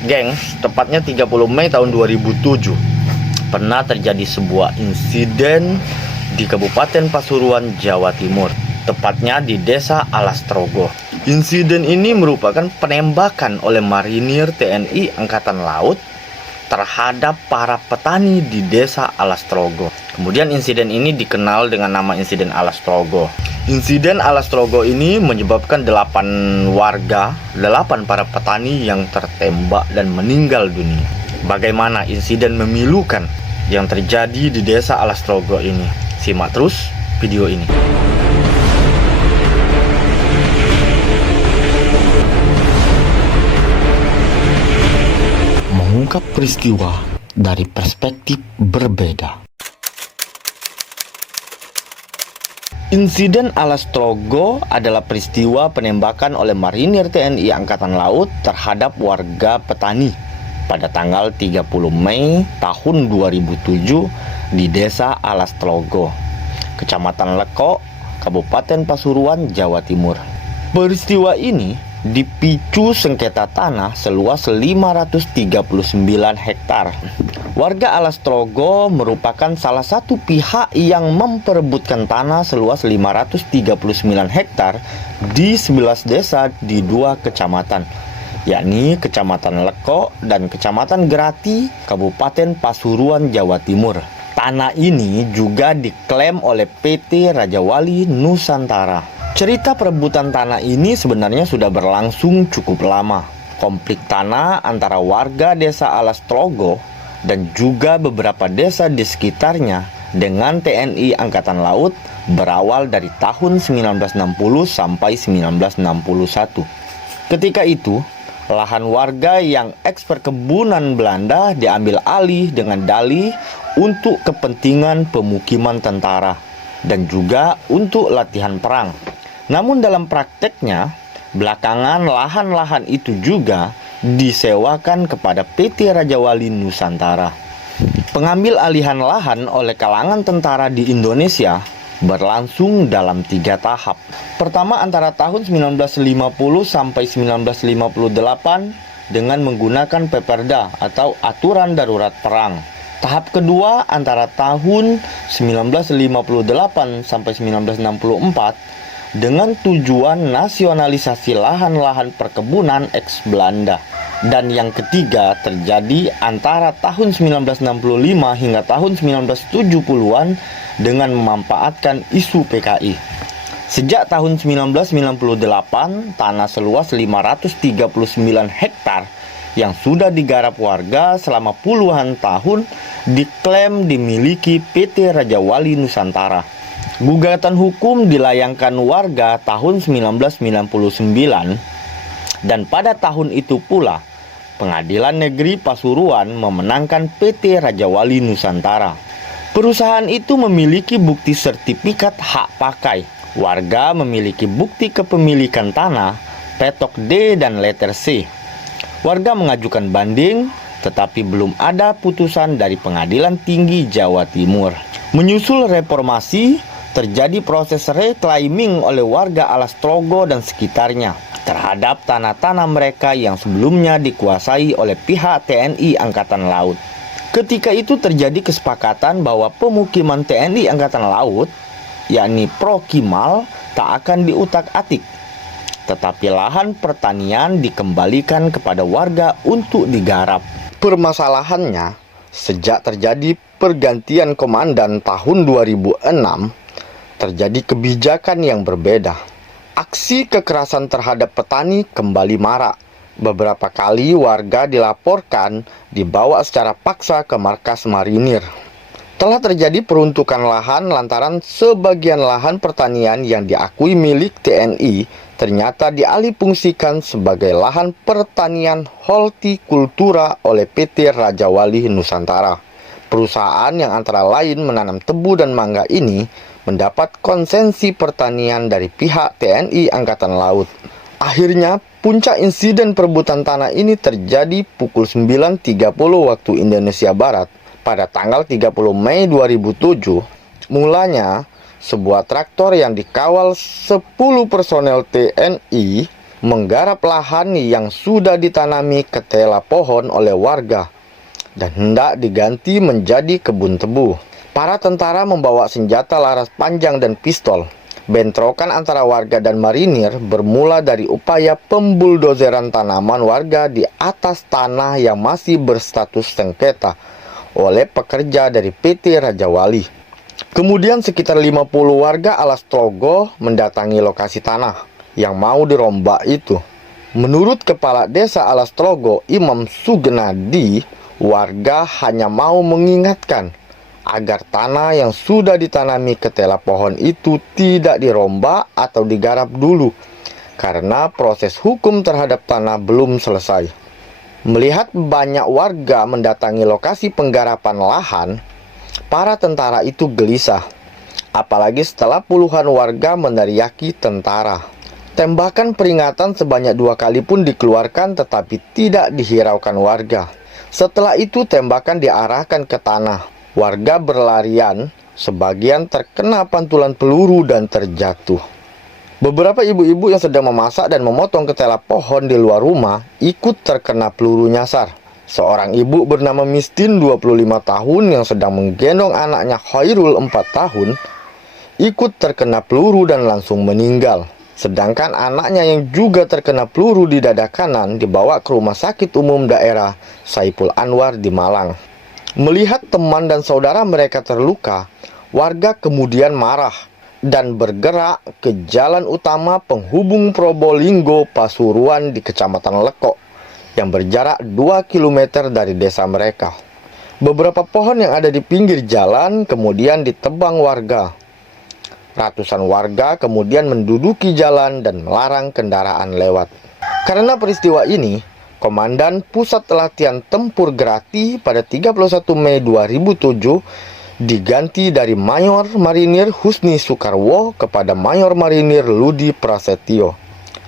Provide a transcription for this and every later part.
Gengs, tepatnya 30 Mei tahun 2007 pernah terjadi sebuah insiden di Kabupaten Pasuruan, Jawa Timur, tepatnya di Desa Alastrogo. Insiden ini merupakan penembakan oleh marinir TNI Angkatan Laut terhadap para petani di Desa Alastrogo. Kemudian insiden ini dikenal dengan nama insiden Alastrogo. Insiden Alastrogo ini menyebabkan 8 para petani yang tertembak dan meninggal dunia. Bagaimana insiden memilukan yang terjadi di Desa Alastrogo ini? Simak terus video ini. Mengungkap peristiwa dari perspektif berbeda. Insiden Alastrogo adalah peristiwa penembakan oleh marinir TNI Angkatan Laut terhadap warga petani pada tanggal 30 Mei tahun 2007 di Desa Alastrogo, Kecamatan Lekok, Kabupaten Pasuruan, Jawa Timur. Peristiwa ini dipicu sengketa tanah seluas 539 hektar. Warga Alastrogo merupakan salah satu pihak yang memperebutkan tanah seluas 539 hektar di 11 desa di 2 kecamatan, yakni Kecamatan Lekok dan Kecamatan Grati, Kabupaten Pasuruan, Jawa Timur. Tanah ini juga diklaim oleh PT Raja Wali Nusantara. Cerita perebutan tanah ini sebenarnya sudah berlangsung cukup lama. Konflik tanah antara warga Desa Alastrogo dan juga beberapa desa di sekitarnya dengan TNI Angkatan Laut berawal dari tahun 1960 sampai 1961. Ketika itu, lahan warga yang eks perkebunan Belanda diambil alih dengan dalih untuk kepentingan pemukiman tentara dan juga untuk latihan perang. Namun dalam prakteknya, belakangan lahan-lahan itu juga disewakan kepada PT Raja Wali Nusantara. Pengambil alihan lahan oleh kalangan tentara di Indonesia berlangsung dalam 3 tahap. Pertama antara tahun 1950 sampai 1958 dengan menggunakan Peperda atau Aturan Darurat Perang. Tahap kedua antara tahun 1958 sampai 1964 dengan tujuan nasionalisasi lahan-lahan perkebunan eks Belanda. Dan yang ketiga terjadi antara tahun 1965 hingga tahun 1970-an dengan memanfaatkan isu PKI. Sejak tahun 1998, tanah seluas 539 hektar yang sudah digarap warga selama puluhan tahun diklaim dimiliki PT Raja Wali Nusantara. Gugatan hukum dilayangkan warga tahun 1999 dan pada tahun itu pula Pengadilan Negeri Pasuruan memenangkan PT Raja Wali Nusantara. Perusahaan itu memiliki bukti sertifikat hak pakai. Warga memiliki bukti kepemilikan tanah, petok D dan letter C. Warga mengajukan banding, tetapi belum ada putusan dari Pengadilan Tinggi Jawa Timur. Menyusul reformasi, terjadi proses reclaiming oleh warga Alastrogo dan sekitarnya terhadap tanah-tanah mereka yang sebelumnya dikuasai oleh pihak TNI Angkatan Laut. Ketika itu terjadi kesepakatan bahwa pemukiman TNI Angkatan Laut, yakni Prokimal, tak akan diutak-atik, tetapi lahan pertanian dikembalikan kepada warga untuk digarap. Permasalahannya, sejak terjadi pergantian komandan tahun 2006, terjadi kebijakan yang berbeda. Aksi kekerasan terhadap petani kembali marak. Beberapa kali warga dilaporkan dibawa secara paksa ke markas marinir. Telah terjadi peruntukan lahan lantaran sebagian lahan pertanian yang diakui milik TNI ternyata dialihfungsikan sebagai lahan pertanian hortikultura oleh PT Raja Wali Nusantara. Perusahaan yang antara lain menanam tebu dan mangga ini mendapat konsesi pertanian dari pihak TNI Angkatan Laut. Akhirnya, puncak insiden perebutan tanah ini terjadi pukul 9.30 waktu Indonesia Barat pada tanggal 30 Mei 2007. Mulanya, sebuah traktor yang dikawal 10 personel TNI menggarap lahan yang sudah ditanami ketela pohon oleh warga dan hendak diganti menjadi kebun tebu. Para tentara membawa senjata laras panjang dan pistol. Bentrokan antara warga dan marinir bermula dari upaya pembuldozeran tanaman warga di atas tanah yang masih berstatus sengketa oleh pekerja dari PT Raja Wali. Kemudian sekitar 50 warga Alas Tlogo mendatangi lokasi tanah yang mau dirombak itu. Menurut Kepala Desa Alas Tlogo, Imam Sugenadi, warga hanya mau mengingatkan agar tanah yang sudah ditanami ketela pohon itu tidak dirombak atau digarap dulu, karena proses hukum terhadap tanah belum selesai. Melihat banyak warga mendatangi lokasi penggarapan lahan, para tentara itu gelisah, apalagi setelah puluhan warga meneriaki tentara. Tembakan peringatan sebanyak 2 kali pun dikeluarkan tetapi tidak dihiraukan warga. Setelah itu tembakan diarahkan ke tanah. Warga berlarian, sebagian terkena pantulan peluru dan terjatuh. Beberapa ibu-ibu yang sedang memasak dan memotong ketela pohon di luar rumah ikut terkena peluru nyasar. Seorang ibu bernama Mistin 25 tahun yang sedang menggendong anaknya Khairul 4 tahun ikut terkena peluru dan langsung meninggal. Sedangkan anaknya yang juga terkena peluru di dada kanan dibawa ke Rumah Sakit Umum Daerah Saiful Anwar di Malang. Melihat teman dan saudara mereka terluka, warga kemudian marah dan bergerak ke jalan utama penghubung Probolinggo Pasuruan di Kecamatan Lekok yang berjarak 2 km dari desa mereka. Beberapa pohon yang ada di pinggir jalan kemudian ditebang warga. Ratusan warga kemudian menduduki jalan dan melarang kendaraan lewat. Karena peristiwa ini, Komandan Pusat Latihan Tempur Grati pada 31 Mei 2007 diganti dari Mayor Marinir Husni Soekarwo kepada Mayor Marinir Ludi Prasetyo.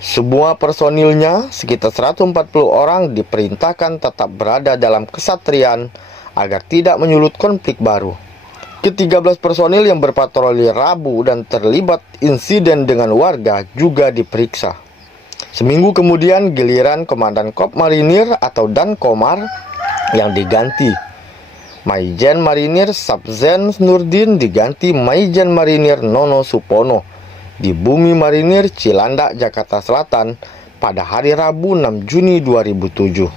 Semua personilnya, sekitar 140 orang, diperintahkan tetap berada dalam kesatrian agar tidak menyulut konflik baru. Ke-13 personil yang berpatroli Rabu dan terlibat insiden dengan warga juga diperiksa. Seminggu kemudian giliran Komandan Kop Marinir atau Dan Komar yang diganti. Maijen Marinir Sabzen Nurdin diganti Maijen Marinir Nono Supono di Bumi Marinir Cilandak, Jakarta Selatan pada hari Rabu 6 Juni 2007.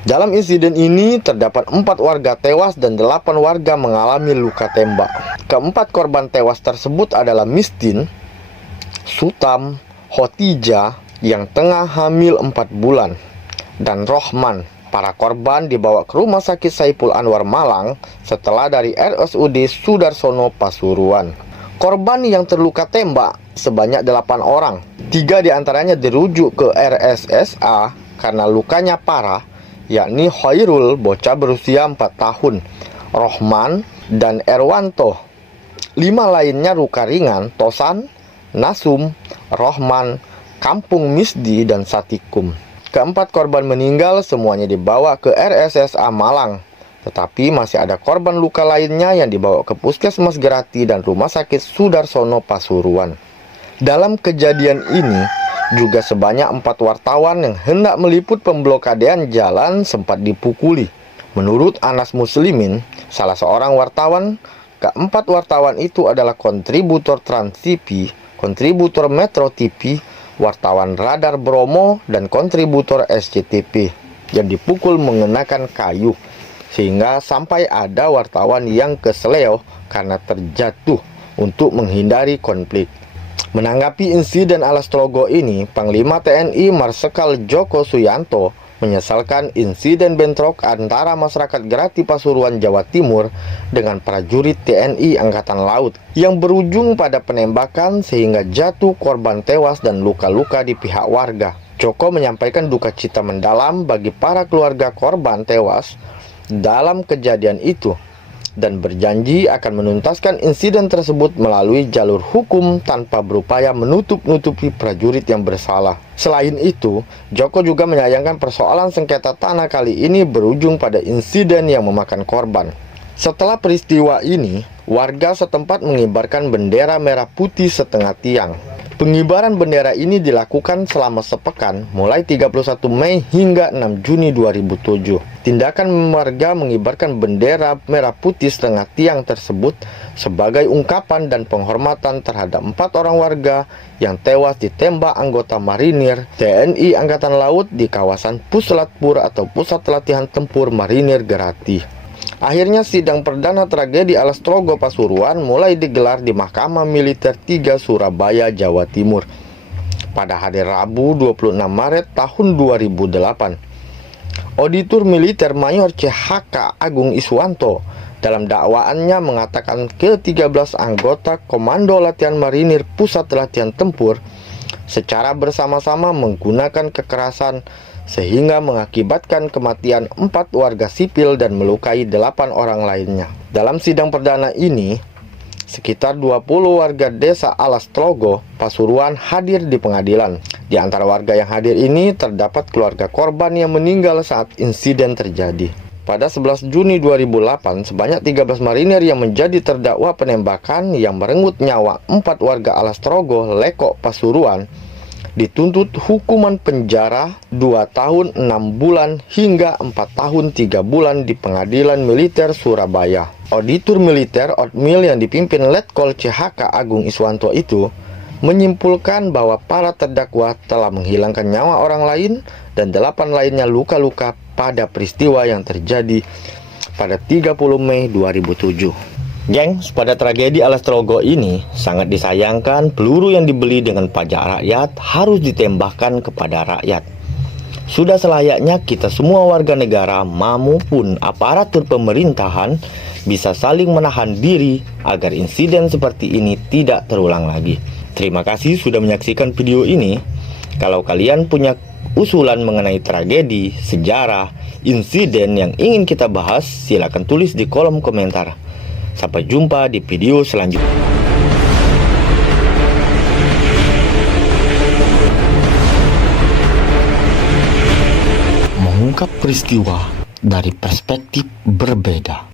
Dalam insiden ini terdapat 4 warga tewas dan 8 warga mengalami luka tembak. Keempat korban tewas tersebut adalah Mistin, Sutam, Hotija yang tengah hamil 4 bulan, dan Rohman. Para korban dibawa ke Rumah Sakit Saiful Anwar Malang setelah dari RSUD Sudarsono Pasuruan. Korban yang terluka tembak sebanyak 8 orang. 3 diantaranya dirujuk ke RSSA karena lukanya parah, yakni Khairul, bocah berusia 4 tahun, Rohman, dan Erwanto. 5 lainnya luka ringan, Tosan, Nasum, Rohman, Kampung Misdi, dan Satikum. Keempat korban meninggal semuanya dibawa ke RSSA Malang, tetapi masih ada korban luka lainnya yang dibawa ke Puskesmas Grati dan Rumah Sakit Sudarsono Pasuruan. Dalam kejadian ini, juga sebanyak 4 wartawan yang hendak meliput pemblokadean jalan sempat dipukuli. Menurut Anas Muslimin, salah seorang wartawan, keempat wartawan itu adalah kontributor Trans TV, kontributor Metro TV, wartawan Radar Bromo, dan kontributor SCTV yang dipukul mengenakan kayu, sehingga sampai ada wartawan yang keseleo karena terjatuh untuk menghindari konflik. Menanggapi insiden Alas Tlogo ini, Panglima TNI Marsikal Djoko Suyanto menyesalkan insiden bentrok antara masyarakat Grati Pasuruan, Jawa Timur dengan prajurit TNI Angkatan Laut yang berujung pada penembakan sehingga jatuh korban tewas dan luka-luka di pihak warga. Djoko menyampaikan duka cita mendalam bagi para keluarga korban tewas dalam kejadian itu dan berjanji akan menuntaskan insiden tersebut melalui jalur hukum tanpa berupaya menutup-nutupi prajurit yang bersalah. Selain itu, Djoko juga menyayangkan persoalan sengketa tanah kali ini berujung pada insiden yang memakan korban. Setelah peristiwa ini, warga setempat mengibarkan bendera merah putih setengah tiang. Pengibaran bendera ini dilakukan selama sepekan, mulai 31 Mei hingga 6 Juni 2007. Tindakan warga mengibarkan bendera merah putih setengah tiang tersebut sebagai ungkapan dan penghormatan terhadap 4 orang warga yang tewas ditembak anggota marinir TNI Angkatan Laut di kawasan Puslatpur atau Pusat Latihan Tempur Marinir Gerati. Akhirnya sidang perdana tragedi Alas Trogo Pasuruan mulai digelar di Mahkamah Militer 3 Surabaya, Jawa Timur pada hari Rabu 26 Maret tahun 2008. Auditor Militer Mayor CHK Agung Iswanto dalam dakwaannya mengatakan ke-13 anggota Komando Latihan Marinir Pusat Latihan Tempur secara bersama-sama menggunakan kekerasan sehingga mengakibatkan kematian 4 warga sipil dan melukai 8 orang lainnya. Dalam sidang perdana ini, sekitar 20 warga desa Alas Trogo, Pasuruan hadir di pengadilan. Di antara warga yang hadir ini terdapat keluarga korban yang meninggal saat insiden terjadi. Pada 11 Juni 2008, sebanyak 13 marinir yang menjadi terdakwa penembakan yang merenggut nyawa 4 warga Alas Trogo, Lekok, Pasuruan dituntut hukuman penjara 2 tahun 6 bulan hingga 4 tahun 3 bulan di Pengadilan Militer Surabaya. Auditor Militer Otmil yang dipimpin Letkol CHK Agung Iswanto itu menyimpulkan bahwa para terdakwa telah menghilangkan nyawa orang lain dan 8 lainnya luka-luka pada peristiwa yang terjadi pada 30 Mei 2007. Gengs, pada tragedi Alas Trogo ini sangat disayangkan peluru yang dibeli dengan pajak rakyat harus ditembakkan kepada rakyat. Sudah selayaknya kita semua warga negara maupun aparatur pemerintahan bisa saling menahan diri agar insiden seperti ini tidak terulang lagi. Terima kasih sudah menyaksikan video ini. Kalau kalian punya usulan mengenai tragedi, sejarah, insiden yang ingin kita bahas, silakan tulis di kolom komentar. Sampai jumpa di video selanjutnya. Mengungkap peristiwa dari perspektif berbeda.